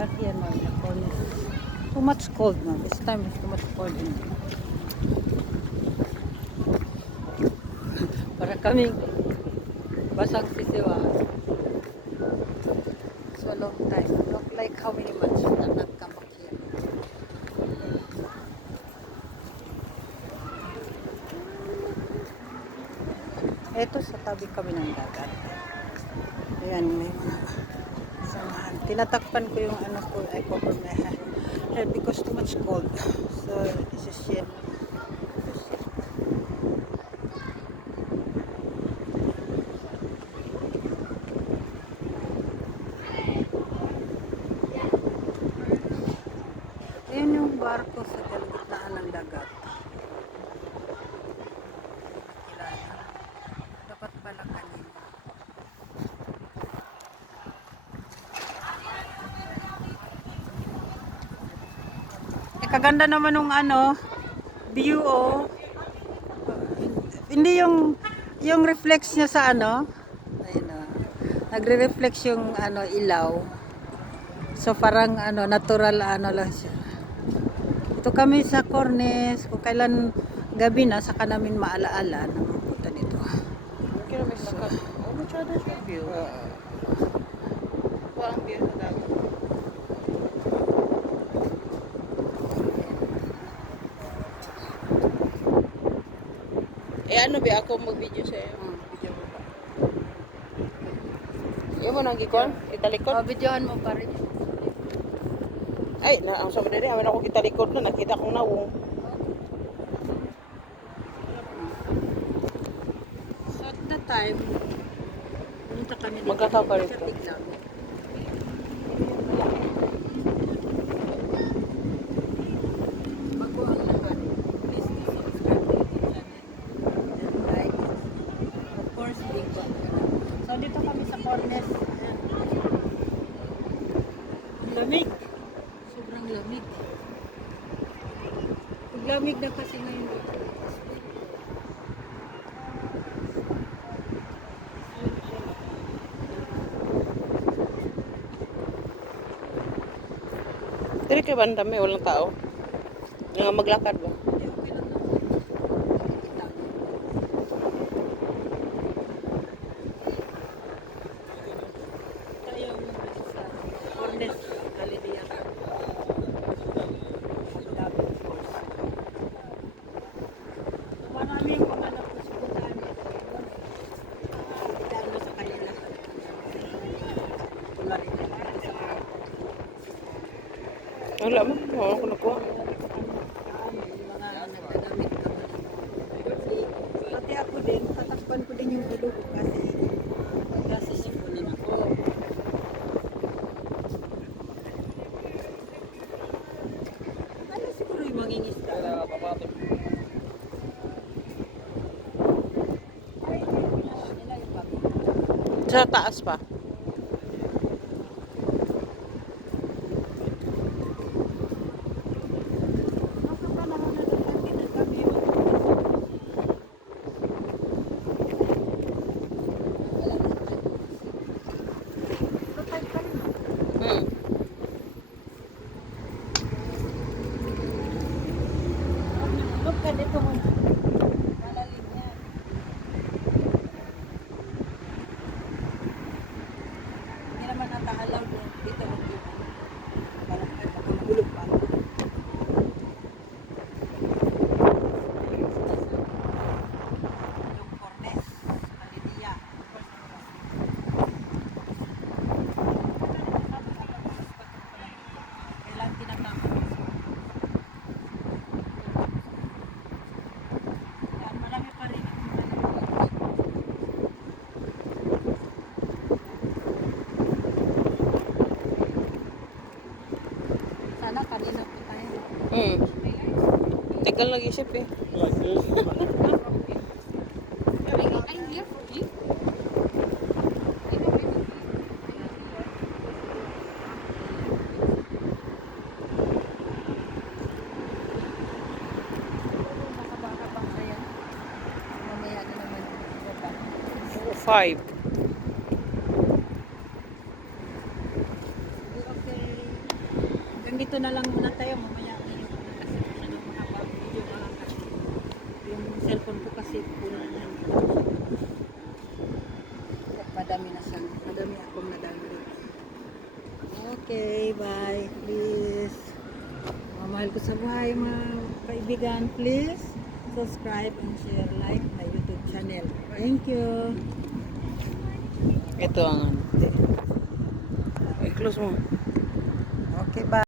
are here now in the corner. Too much cold now. This time is too much cold. Para kaming basang sisiwa. So long time. Look like how many months we have not come back here. Ito sa tabi kami ng dagat. Ayan, may mga samahan. Tinatakpan ko yung ano ko, I cover my head because too much cold. So, this is shit. Ayan yung barko sa gitnaan ng dagat. Kilala. Dapat pala kanina. Kaganda naman ng ano, view oh. Hindi yung reflex niya sa ano. Ayun oh. Nagre-reflex yung ano ilaw. So parang ano natural ano lang siya. Ito kami sa Cornes, kung kailan gabi na saka namin maalaala na mapunta dito. Kaya may makat. Oh, masyado siya view. Parang view sa dagat. Ano ba ako mag-video sa'yo? Video mo pa. Yung mo nang gikon? Italikod? Oh, videohan mo pa rin. Ay, ang sabi na rin, amin ako kitalikod na, nakita kong nawong. So at that time, pumunta kami dito. Magkataw ka rito. Tignan. Bago ang lahat. Please subscribe to YouTube channel. And like. Of course, big one. So dito kami sa Cornes. Ang lamig. Sobrang lamig. Ang lamig na kasi ngayon dito. Dili kay banda may walang tao. Nga maglakad ba? Hindi, okay lang naman. Kita. Tayo sa Cornes, Galilean. Maraming mga napuspuntahan dito. Dito sa kanila. Wala rin dito sa kanila. Wala mo. Oo, ako nakuha. Mga nagdadamit naman. Pati ako din, tatakpan ko din yung ulo ko kasi sipunin ako. Ano siguro yung mangingis ka? Sa taas pa. Look ka dito mo. Malalim yan. Hindi naman natahalaw dito. Parang ay baka mahulog pa. Yung Cornes, Galilean. Kailan tinatapos? Yan, marami pa rin. Sana kanina pa tayo. Tagal nag-isip eh. I'm here for you. Mahaba-habang na yan. Mamaya na naman. 5. Okay. Hanggang dito na lang muna tayo. Mamaya kasi masyadong mahaba ang video mga kasi. Yung cellphone ko kasi puno na yan. Madami na siya. Madami akong na-download. Okay, bye. Please. Mamahal ko sa buhay mga kaibigan. Please subscribe and share, like my YouTube channel. Thank you. Ito ang ano. I-close mo. Okay, bye.